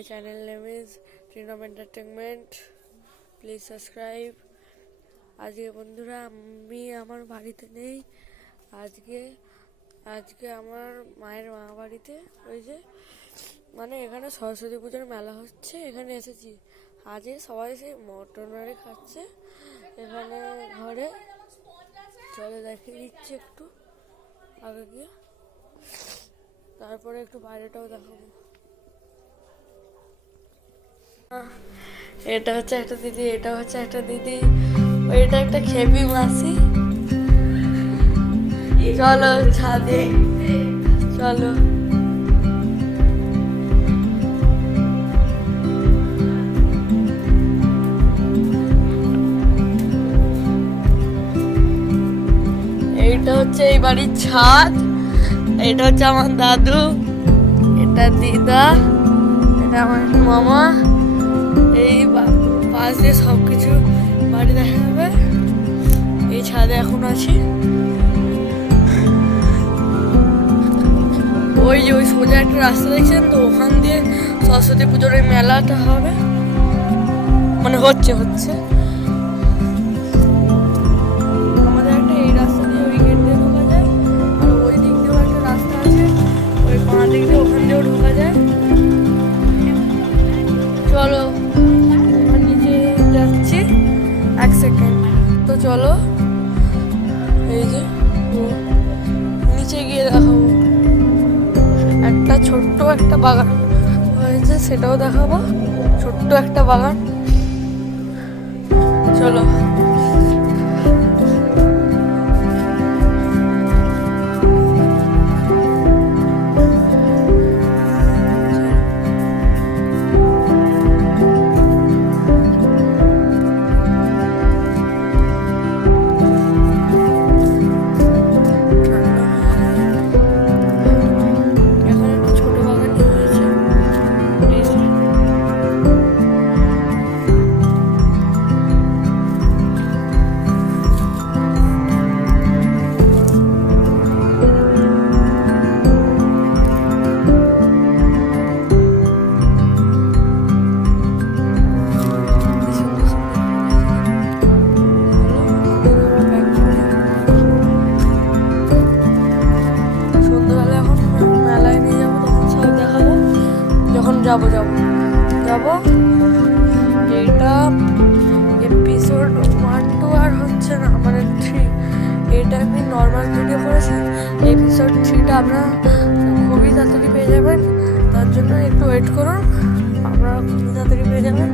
My channel name is Trinom Entertainment. Please subscribe. আজকে বন্ধুরা আমি আমার বাড়িতে নেই। আজকে আমার মায়ের মা বাড়িতে ওই যে মানে এখানে সরস্বতী পুজোর মেলা হচ্ছে, এখানে এসেছি। আজকে সবাই সেই মটন আরে খাচ্ছে এখানে ঘরে। চলে দেখিয়ে দিচ্ছি একটু আগে গিয়ে, তারপরে একটু বাইরেটাও দেখাবো। এটা হচ্ছে একটা দিদি, এটা হচ্ছে একটা দিদি, ওইটা একটা খেপি মাসি। চলো ছাদে চলো। এইটা হচ্ছে এই বাড়ির ছাদ, এটা হচ্ছে আমার দাদু, এটা দিদা, এটা আমার মামা। এই পাশ দিয়ে সবকিছু বাড়ি দেখা যাবে। এই ছাদে এখন আছি। ওই যে ওই সোজা একটা রাস্তা দেখছেন তো, ওখান দিয়ে সরস্বতী পুজোর ওই মেলাটা হবে, মানে হচ্ছে আমাদের একটা এই রাস্তা দিয়ে ওই গেট দিয়ে ঢোকা যায়, আর ওই দিক দিয়েও একটা রাস্তা আছে, ওই পাড়া দিক দিয়ে ওখান দিয়েও ঢোকা যায়। চলো নিচে যাচ্ছি, এক সেকেন্ড। তো চলো, এই যে নিচে গিয়ে দেখাবো। একটা ছোট্ট একটা বাগান হয়েছে, সেটাও দেখাবো। ছোট্ট একটা বাগান, চলো। যাবো। এইটা এপিসোড 1, 2 আর হচ্ছে না, মানে 3। এটা আমি নর্মাল ভিডিও করেছি। এপিসোড 3টা আপনারা খুবই তাড়াতাড়ি পেয়ে যাবেন, তার জন্য একটু ওয়েট করুন, আপনারা খুবই তাড়াতাড়ি পেয়ে যাবেন।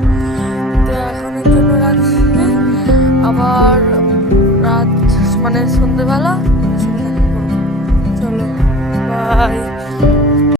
তো এখনের জন্য রাখছি, আবার রাত মানে সন্ধ্যেবেলা